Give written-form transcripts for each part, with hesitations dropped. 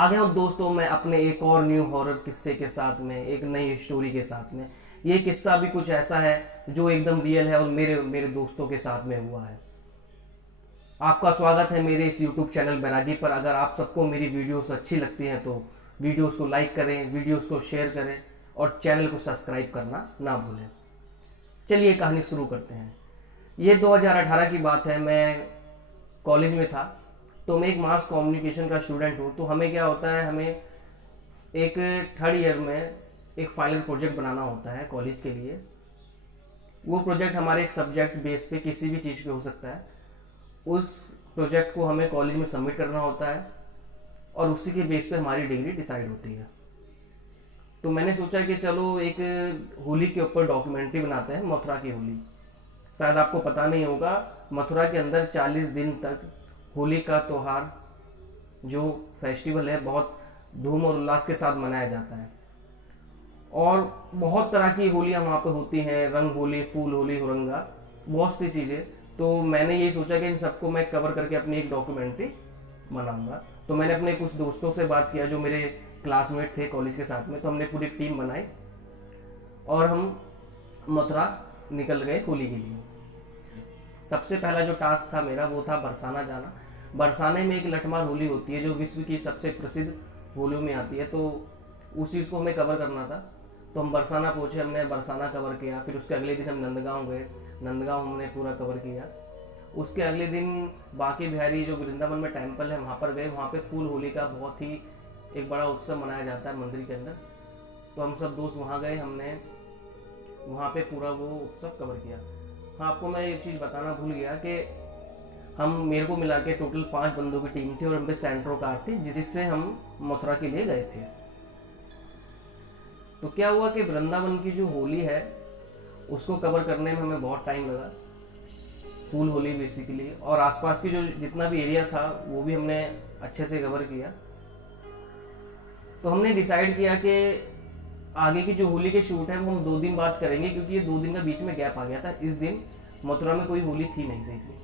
आ गया हूँ दोस्तों मैं अपने एक और न्यू हॉरर किस्से के साथ में, एक नई स्टोरी के साथ में। ये किस्सा भी कुछ ऐसा है जो एकदम रियल है और मेरे मेरे दोस्तों के साथ में हुआ है। आपका स्वागत है मेरे इस YouTube चैनल बैरागी पर। अगर आप सबको मेरी वीडियोस अच्छी लगती हैं तो वीडियोस को लाइक करें, वीडियोस को शेयर करें और चैनल को सब्सक्राइब करना ना भूलें। चलिए कहानी शुरू करते हैं। ये 2018 की बात है। मैं कॉलेज में था। तो मैं एक मास कम्युनिकेशन का स्टूडेंट हूँ। तो हमें क्या होता है, हमें एक थर्ड ईयर में एक फाइनल प्रोजेक्ट बनाना होता है कॉलेज के लिए। वो प्रोजेक्ट हमारे एक सब्जेक्ट बेस पे किसी भी चीज़ पे हो सकता है। उस प्रोजेक्ट को हमें कॉलेज में सबमिट करना होता है और उसी के बेस पे हमारी डिग्री डिसाइड होती है। तो मैंने सोचा कि चलो एक होली के ऊपर डॉक्यूमेंट्री बनाते हैं, मथुरा की होली। शायद आपको पता नहीं होगा, मथुरा के अंदर 40 दिन तक होली का त्यौहार जो फेस्टिवल है बहुत धूम और उल्लास के साथ मनाया जाता है। और बहुत तरह की होलियाँ वहाँ पे होती हैं, रंग होली, फूल होली, हुरंगा, बहुत सी चीज़ें। तो मैंने ये सोचा कि इन सबको मैं कवर करके अपनी एक डॉक्यूमेंट्री बनाऊंगा। तो मैंने अपने कुछ दोस्तों से बात किया जो मेरे क्लासमेट थे कॉलेज के साथ में। तो हमने पूरी टीम बनाई और हम मथुरा निकल गए होली के लिए। सबसे पहला जो टास्क था मेरा वो था बरसाना जाना। बरसाने में एक लठमार होली होती है जो विश्व की सबसे प्रसिद्ध होलियों में आती है। तो उस चीज़ को हमें कवर करना था। तो हम बरसाना पहुँचे, हमने बरसाना कवर किया। फिर उसके अगले दिन हम नंदगांव गए, नंदगांव हमने पूरा कवर किया। उसके अगले दिन बांके बिहारी जो वृंदावन में टेम्पल है वहाँ पर गए। वहाँ पे फूल होली का बहुत ही एक बड़ा उत्सव मनाया जाता है मंदिर के अंदर। तो हम सब दोस्त वहाँ गए, हमने वहाँ पे पूरा वो उत्सव कवर किया। हाँ, आपको मैं एक चीज़ बताना भूल गया कि मेरे को मिला के टोटल 5 बंदों की टीम थी और हम पे सेंट्रो कार थी जिससे हम मथुरा के लिए गए थे। तो क्या हुआ कि वृंदावन की जो होली है उसको कवर करने में हमें बहुत टाइम लगा। फूल होली बेसिकली, और आसपास की जो जितना भी एरिया था वो भी हमने अच्छे से कवर किया। तो हमने डिसाइड किया कि आगे की जो होली के शूट है वो हम 2 दिन बाद करेंगे, क्योंकि ये 2 दिन का बीच में गैप आ गया था। इस दिन मथुरा में कोई होली थी नहीं सही से।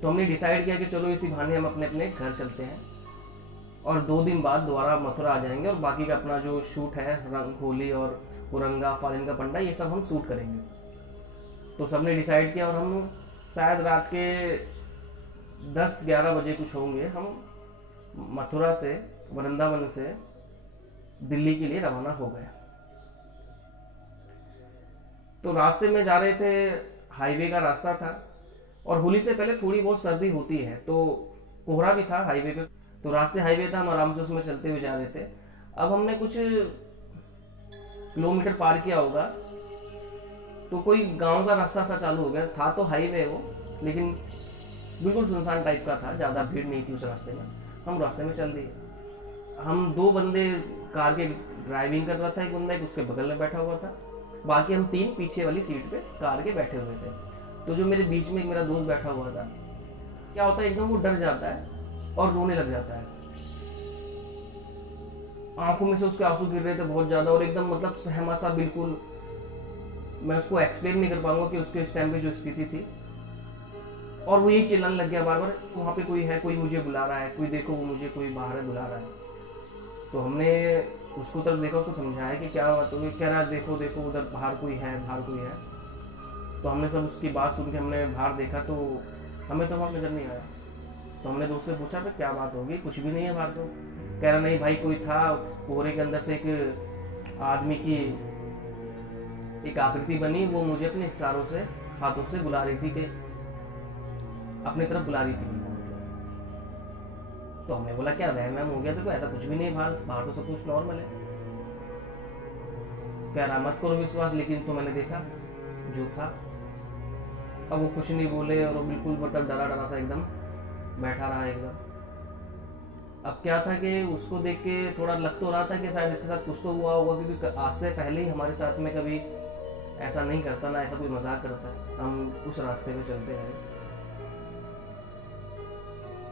तो हमने डिसाइड किया कि चलो इसी बहाने हम अपने अपने घर चलते हैं और 2 दिन बाद दोबारा मथुरा आ जाएंगे और बाकी का अपना जो शूट है रंग होली और हुरंगा, फालिन का पंडा, ये सब हम शूट करेंगे। तो सबने डिसाइड किया और हम शायद रात के 10-11 बजे कुछ होंगे, हम मथुरा से, वृंदावन से दिल्ली के लिए रवाना हो गए। तो रास्ते में जा रहे थे, हाईवे का रास्ता था और होली से पहले थोड़ी बहुत सर्दी होती है तो कोहरा भी था हाईवे पे। तो रास्ते हाईवे था, हम आराम से उसमें चलते हुए जा रहे थे। अब हमने कुछ किलोमीटर पार किया होगा तो कोई गांव का रास्ता सा चालू हो गया था। तो हाईवे वो, लेकिन बिल्कुल सुनसान टाइप का था, ज़्यादा भीड़ नहीं थी उस रास्ते में। हम रास्ते में चल दिए। हम 2 बंदे कार के ड्राइविंग कर रहा था, एक बंदा एक उसके बगल में बैठा हुआ था, बाकी हम 3 पीछे वाली सीट पे कार के बैठे हुए थे। तो जो मेरे बीच में एक मेरा दोस्त बैठा हुआ था, क्या होता है एकदम वो डर जाता है और रोने लग जाता है। आंखों में से उसके आंसू गिर रहे थे बहुत ज्यादा और एकदम मतलब सहमा सा बिल्कुल। मैं उसको एक्सप्लेन नहीं कर पाऊंगा कि उसके इस टाइम पे जो स्थिति थी। और वो यही चिल्लाने लग गया बार बार, वहाँ पे कोई है, कोई मुझे बुला रहा है, कोई देखो वो मुझे कोई बाहर बुला रहा है। तो हमने उसको तरफ देखा, उसको समझाया कि क्या बात होगी। कह रहा है देखो देखो उधर बाहर कोई है, बाहर कोई है। तो हमने सब उसकी बात सुन के हमने बाहर देखा तो हमें तो वहाँ नजर नहीं आया। तो हमने दोस्त से पूछा फिर क्या बात होगी, कुछ भी नहीं है बाहर। तो कह रहा नहीं भाई कोई था, कोहरे के अंदर से एक आदमी की एक आकृति बनी, वो मुझे अपने इशारों से, हाथों से बुला रही थी कि अपनी तरफ बुला रही थी। तो हमने बोला क्या वहम वहम हो गया, तो ऐसा कुछ भी नहीं, बाहर बाहर तो सब कुछ नॉर्मल है। कह रहा मत करो विश्वास, लेकिन तो मैंने देखा जो था। अब वो कुछ नहीं बोले और वो बिल्कुल मतलब डरा डरा सा एकदम बैठा रहा एकदम। अब क्या था कि उसको देख के थोड़ा लग तो रहा था कि शायद इसके साथ कुछ तो हुआ होगा, क्योंकि आज से पहले ही हमारे साथ में कभी ऐसा नहीं करता, ना ऐसा कोई मजाक करता है। हम उस रास्ते पे चलते रहे।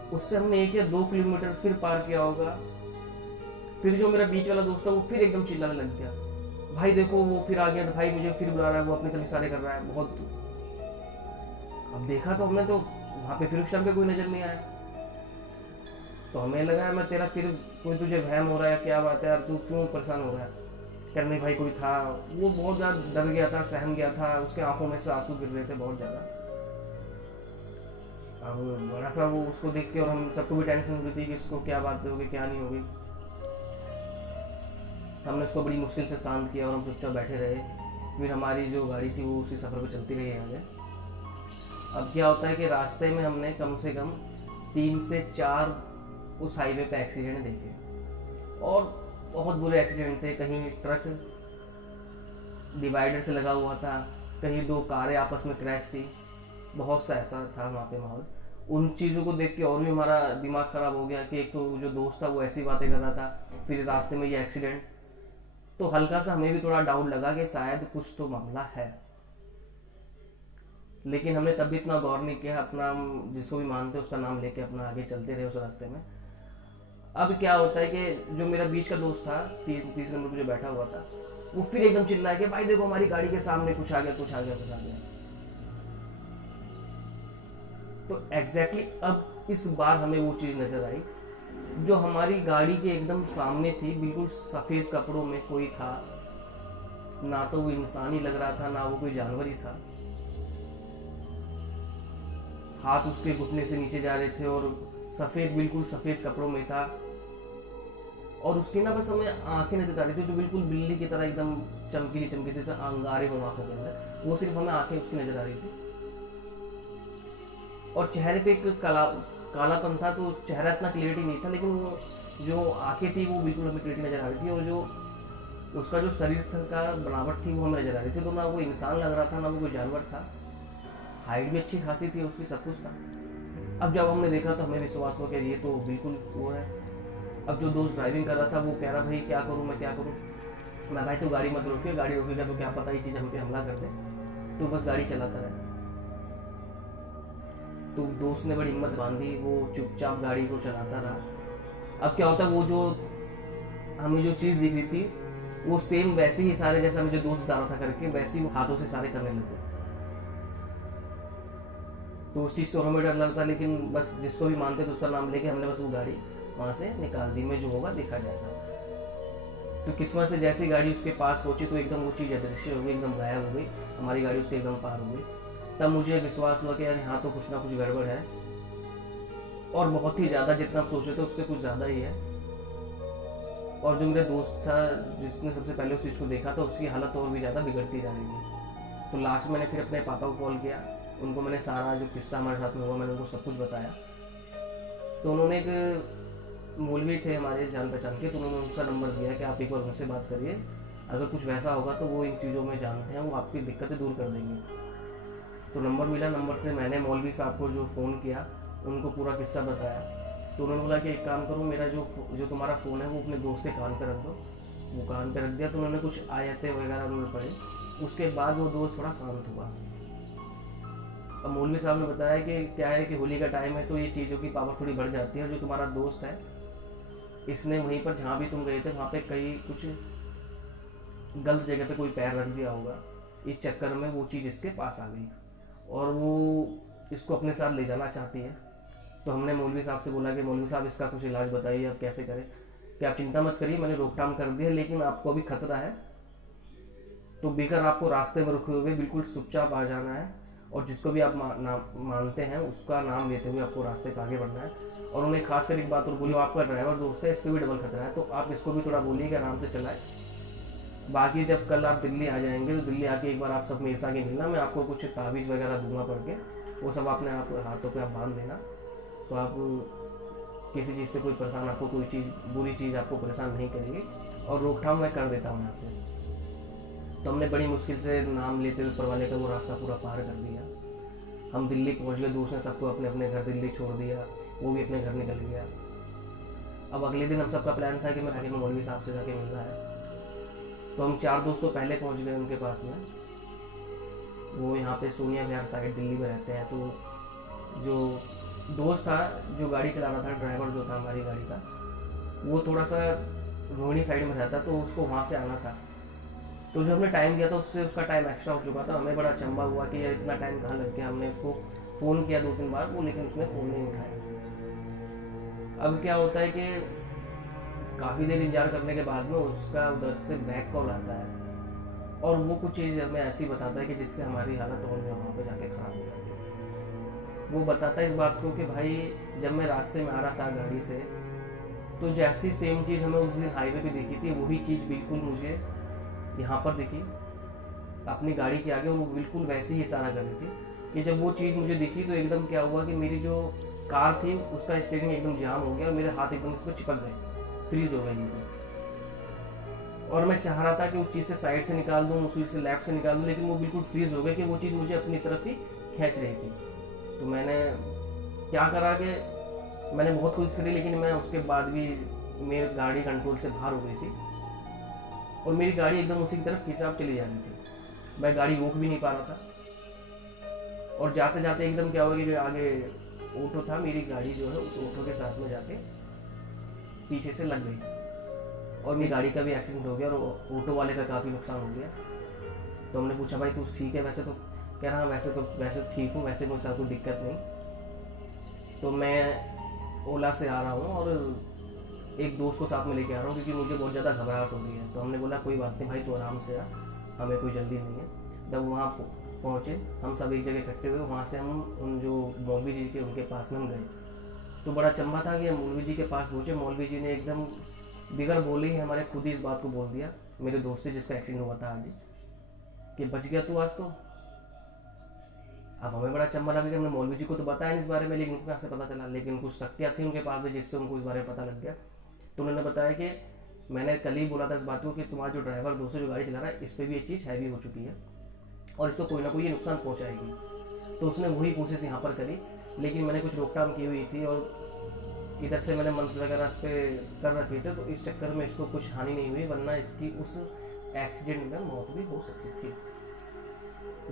उससे हमने 1 या 2 किलोमीटर फिर पार किया होगा। फिर जो मेरा बीच वाला दोस्त था वो फिर एकदम चिल्लाने लग गया, भाई देखो वो फिर आ गया, भाई मुझे फिर बुला रहा है, वो अपनी तरफ इशारे कर रहा है बहुत। अब देखा तो हमने तो वहां पे फिर उस टाइम पे कोई नजर नहीं आया। तो हमें लगा मैं तेरा फिर कोई तुझे वहम हो रहा है, क्या बात है यार, तू क्यों परेशान हो रहा है। कह नहीं भाई कोई था। वो बहुत ज़्यादा डर गया था, सहम गया था, उसके आंखों में से आंसू गिर रहे थे बहुत ज़्यादा। अब बड़ा सा वो उसको देख के, और हम सबको भी टेंशन हो रही थी कि इसको क्या बात होगी क्या नहीं होगी। तो हमने उसको बड़ी मुश्किल से शांत किया और हम चुपचाप बैठे रहे। फिर हमारी जो गाड़ी थी वो उसी सफ़र पर चलती रही आगे। अब क्या होता है कि रास्ते में हमने कम से कम 3 से 4 उस हाईवे पे एक्सीडेंट देखे, और बहुत बुरे एक्सीडेंट थे। कहीं ट्रक डिवाइडर से लगा हुआ था, कहीं 2 कारें आपस में क्रैश थी, बहुत सा ऐसा था वहाँ पे माहौल। उन चीज़ों को देख के और भी हमारा दिमाग ख़राब हो गया कि एक तो जो दोस्त था वो ऐसी बातें कर रहा था, फिर रास्ते में ये एक्सीडेंट। तो हल्का सा हमें भी थोड़ा डाउट लगा कि शायद कुछ तो मामला है, लेकिन हमने तब भी इतना गौर नहीं किया। अपना जिसको भी मानते उसका नाम लेके अपना आगे चलते रहे उस रास्ते में। अब क्या होता है कि जो मेरा बीच का दोस्त था, तीसरे नंबर पर जो बैठा हुआ था, वो फिर एकदम चिल्लाया कि भाई देखो हमारी गाड़ी के सामने कुछ आ गया, कुछ आ गया, कुछ आ गया। तो एग्जैक्टली अब इस बार हमें वो चीज़ नजर आई जो हमारी गाड़ी के एकदम सामने थी। बिल्कुल सफ़ेद कपड़ों में कोई था, ना तो वो इंसान ही लग रहा था, ना वो कोई जानवर ही था। हाथ उसके घुटने से नीचे जा रहे थे और सफ़ेद, बिल्कुल सफ़ेद कपड़ों में था। और उसकी ना बस हमें आंखें नजर आ रही थी जो बिल्कुल बिल्ली की तरह एकदम चमकीली चमकी से अंगारे हो आंखों के अंदर, वो सिर्फ हमें आंखें उसकी नजर आ रही थी। और चेहरे पे एक कालापन था, तो चेहरा इतना क्लियरिटी नहीं था, लेकिन वो जो आंखें थी वो बिल्कुल हमें क्लियरिटी नजर आ रही थी। और जो उसका जो शरीर का बनावट थी वो हमें नजर आ रही थी। तो ना वो इंसान लग रहा था, ना वो कोई जानवर था। हाइट भी अच्छी खासी थी उसकी, सब कुछ था। अब जब हमने देखा तो हमें विश्वास हुआ कि ये तो बिल्कुल वो है। अब जो दोस्त ड्राइविंग कर रहा था वो कह रहा भाई क्या करूँ, मैं क्या करूँ। मैं भाई तो गाड़ी मत रोकिए, गाड़ी रोकेगा तो क्या पता ये चीज़ हम पे हमला कर दे, तो बस गाड़ी चलाता रहे। तो दोस्त ने बड़ी हिम्मत बांधी, वो चुपचाप गाड़ी को चलाता रहा। अब क्या होता है, वो जो हमें जो चीज़ दिख रही थी वो सेम वैसे ही इशारे जैसा हमें जो दोस्त बता रहा था करके, वैसे ही वो हाथों से इशारे करने लगे। तो उस चीज़ से हमें डर लगता, लेकिन बस जिसको भी मानते थे उसका नाम लेके हमने बस वो गाड़ी वहाँ से निकाल दी। में जो होगा देखा जाएगा। तो किस्मत से जैसी गाड़ी उसके पास पहुंची तो एकदम वो चीज़ अदृश्य हो गई, एकदम गायब हो गई। हमारी गाड़ी उसके एकदम पार हो गई। तब मुझे विश्वास हुआ कि यार यहाँ तो कुछ ना कुछ गड़बड़ है, और बहुत ही ज़्यादा, जितना हम सोच रहे थे उससे कुछ ज़्यादा ही है। और जो मेरा दोस्त था जिसने सबसे पहले उस चीज़ को देखा था, उसकी हालत और भी ज़्यादा बिगड़ती जा रही थी। तो लास्ट मैंने फिर अपने पापा को कॉल किया, उनको मैंने सारा जो किस्सा हमारे साथ में हुआ मैंने उनको सब कुछ बताया। तो उन्होंने, एक मौलवी थे हमारे जान पहचान के, तो उन्होंने उसका नंबर दिया कि आप एक बार उनसे बात करिए, अगर कुछ वैसा होगा तो वो इन चीज़ों में जानते हैं, वो आपकी दिक्कतें दूर कर देंगे। तो नंबर मिला, नंबर से मैंने मौलवी साहब को जो फ़ोन किया उनको पूरा किस्सा बताया। तो उन्होंने बोला कि एक काम करो, मेरा जो तुम्हारा फ़ोन है वो अपने दोस्त के कान पर रख दो। वो कान पर रख दिया, तो उन्होंने कुछ आयतें वगैरह उन्होंने पढ़ी। उसके बाद वो दोस्त थोड़ा शांत हुआ। अब मौलवी साहब ने बताया कि क्या है कि होली का टाइम है तो ये चीज़ों की पावर थोड़ी बढ़ जाती है। जो तुम्हारा दोस्त है इसने वहीं पर जहाँ भी तुम गए थे वहाँ पे कहीं कुछ गलत जगह पे कोई पैर रख दिया होगा, इस चक्कर में वो चीज़ इसके पास आ गई और वो इसको अपने साथ ले जाना चाहती है। तो हमने मौलवी साहब से बोला कि मौलवी साहब इसका कुछ इलाज बताइए, अब कैसे करें। कि आप चिंता मत करिए, मैंने रोकथाम कर दी है, लेकिन आपको अभी खतरा है, तो बेकर आपको रास्ते में रुके हुए बिल्कुल चुपचाप आ जाना है, और जिसको भी आप मानते हैं उसका नाम लेते हुए आपको रास्ते पर आगे बढ़ना है। और उन्हें खासकर एक बात और बोली, आपका ड्राइवर दोस्त है, इसको भी डबल खतरा है, तो आप इसको भी थोड़ा बोलिए कि आराम से चलाए। बाकी जब कल आप दिल्ली आ जाएंगे तो दिल्ली आके एक बार आप सब मेरे से आगे मिलना, मैं आपको कुछ तावीज़ वगैरह दूंगा पढ़ के, वो सब आपने आप हाथों पे आप बांध देना, तो आप किसी चीज़ से कोई परेशान, आपको कोई चीज़ बुरी चीज़ आपको परेशान नहीं करेगी, और रोकथाम मैं कर देता हूँ यहाँ से। तो हमने बड़ी मुश्किल से नाम लेते हुए ऊपर वाले का वो रास्ता पूरा पार कर दिया। हम दिल्ली पहुँच गए, दोस्त ने सबको अपने अपने घर दिल्ली छोड़ दिया, वो भी अपने घर निकल गया। अब अगले दिन हम सबका प्लान था कि मैं आगे मौलवी साहब से जाके मिलना है। तो हम 4 दोस्त तो पहले पहुंच गए उनके पास में। वो यहाँ पे सोनिया विहार साइड दिल्ली में रहते हैं। तो जो दोस्त था जो गाड़ी चला रहा था, ड्राइवर जो था हमारी गाड़ी का, वो थोड़ा सा रोहिणी साइड में रहता, तो उसको वहाँ से आना था। तो जो हमने टाइम दिया था उससे उसका टाइम एक्स्ट्रा हो चुका था। हमें बड़ा अचंभा हुआ कि यार इतना टाइम कहाँ लग गया। हमने उसको फ़ोन किया 2-3 बार, वो लेकिन उसने फ़ोन नहीं उठाया। अब क्या होता है कि काफ़ी देर इंतजार करने के बाद में उसका उधर से बैक कॉल आता है और वो कुछ चीज़ हमें ऐसी बताता है कि जिससे हमारी हालत और भी वहाँ पे जाके ख़राब हो जाती है। वो बताता है इस बात को कि भाई जब मैं रास्ते में आ रहा था गाड़ी से, तो जैसी सेम चीज़ हमें उस दिन हाईवे पे दिखी थी, वही चीज़ बिल्कुल मुझे यहाँ पर दिखी अपनी गाड़ी के आगे, और वो बिल्कुल वैसे ही इशारा कर रही थी कि जब वो चीज़ मुझे दिखी तो एकदम क्या हुआ कि मेरी जो कार थी उसका स्टीयरिंग एकदम जाम हो गया और मेरे हाथ एकदम उसमें चिपक गए, फ्रीज हो गए बिल्कुल। और मैं चाह रहा था कि उस चीज़ से साइड से निकाल दूँ, उस चीज़ से लेफ्ट से निकाल दूँ, लेकिन वो बिल्कुल फ्रीज हो गए कि वो चीज़ मुझे अपनी तरफ ही खींच रही थी। तो मैंने क्या करा कि मैंने बहुत कोशिश करी, लेकिन मैं उसके बाद भी मेरी गाड़ी कंट्रोल से बाहर हो गई थी और मेरी गाड़ी एकदम उसी की तरफ खिंचाव चली जा रही थी। मैं गाड़ी रोक भी नहीं पा रहा था और जाते जाते एकदम क्या हुआ कि आगे ऑटो था, मेरी गाड़ी जो है उस ऑटो के साथ में जाके पीछे से लग गई और मेरी गाड़ी का भी एक्सीडेंट हो गया और ऑटो वाले का काफ़ी नुकसान हो गया। तो हमने पूछा भाई तू ठीक है? वैसे तो कह रहा वैसे तो ठीक हूँ, वैसे मुझे कोई दिक्कत नहीं। तो मैं ओला से आ रहा हूँ और एक दोस्त को साथ में लेके आ रहा हूँ क्योंकि मुझे बहुत ज़्यादा घबराहट हो रही है। तो हमने बोला कोई बात नहीं भाई, तो आराम से आ, हमें कोई जल्दी नहीं है। जब वहाँ पहुँचे हम सब एक जगह इकट्ठे हुए, वहाँ से हम उन जो मौलवी जी के उनके पास में हम गए। तो बड़ा चंबा था कि मौलवी जी के पास पहुँचे, मौलवी जी ने एकदम बिगर बोले ही हमारे खुद ही इस बात को बोल दिया मेरे दोस्त से जिसका एक्सीडेंट हुआ था आज ही, कि बच गया तू आज तो। अब हमें बड़ा चंबा लगा कि हमने मौलवी जी को तो बताया नहीं इस बारे में, लेकिन उनको कहाँ से पता चला। लेकिन कुछ शक्तियाँ थी उनके पास में जिससे उनको इस बारे में पता लग गया। तो उन्होंने बताया कि मैंने कल ही बोला था इस बात को कि तुम्हारा जो ड्राइवर दोस्त जो गाड़ी चला रहा है इस पर भी ये चीज़ हैवी हो चुकी है और इसको कोई ना कोई ये नुकसान पहुँचाएगी। तो उसने वही कोशिश यहाँ पर करी, लेकिन मैंने कुछ रोकथाम की हुई थी और इधर से मैंने मंत्र वगैरह इस पर कर रखे थे, तो इस चक्कर में इसको कुछ हानि नहीं हुई, वरना इसकी उस एक्सीडेंट में मौत भी हो सकती थी।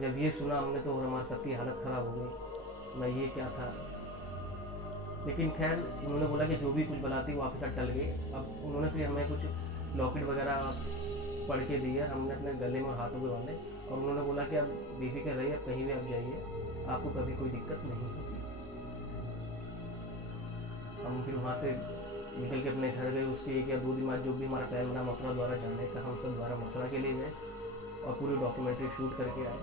जब ये सुना हमने तो हमारी सबकी हालत ख़राब हो गई, मैं ये क्या था। लेकिन खैर उन्होंने बोला कि जो भी कुछ बला थी वो आपके साथ टल गई। अब उन्होंने फिर हमें कुछ लॉकेट वगैरह पढ़ के दिया, हमने अपने गले में और हाथों पे बांधे और उन्होंने बोला कि अब बेफिक्र रहिए, अब कहीं भी आप जाइए, आपको कभी कोई दिक्कत नहीं होगी। हम फिर वहाँ से निकल के अपने घर गए। उसके 1 या 2 दिन बाद जो भी हमारा प्लान बना मथुरा द्वारा जाने का, हम सब द्वारा मथुरा के लिए गए और पूरी डॉक्यूमेंट्री शूट करके आए।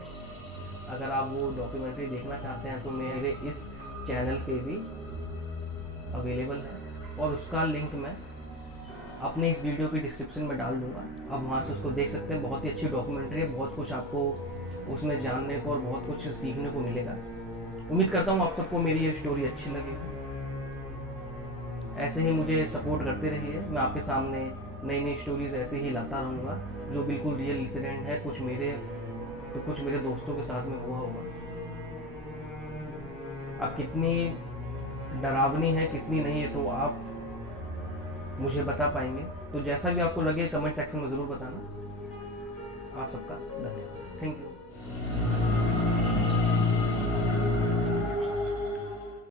अगर आप वो डॉक्यूमेंट्री देखना चाहते हैं तो मेरे इस चैनल पे भी अवेलेबल है और उसका लिंक मैं अपने इस वीडियो की डिस्क्रिप्शन में डाल दूंगा। आप वहाँ से उसको देख सकते हैं। बहुत ही अच्छी डॉक्यूमेंट्री है, बहुत कुछ आपको उसमें जानने को और बहुत कुछ सीखने को मिलेगा। उम्मीद करता हूँ आप सबको मेरी ये स्टोरी अच्छी लगी। ऐसे ही मुझे सपोर्ट करते रहिए, मैं आपके सामने नई नई स्टोरीज ऐसे ही लाता रहूँगा जो बिल्कुल रियल इंसिडेंट है, कुछ मेरे तो कुछ मेरे दोस्तों के साथ में हुआ होगा। अब कितनी डरावनी है कितनी नहीं है तो आप मुझे बता पाएंगे। तो जैसा भी आपको लगे कमेंट सेक्शन में ज़रूर बताना। आप सबका धन्यवाद। Thank you.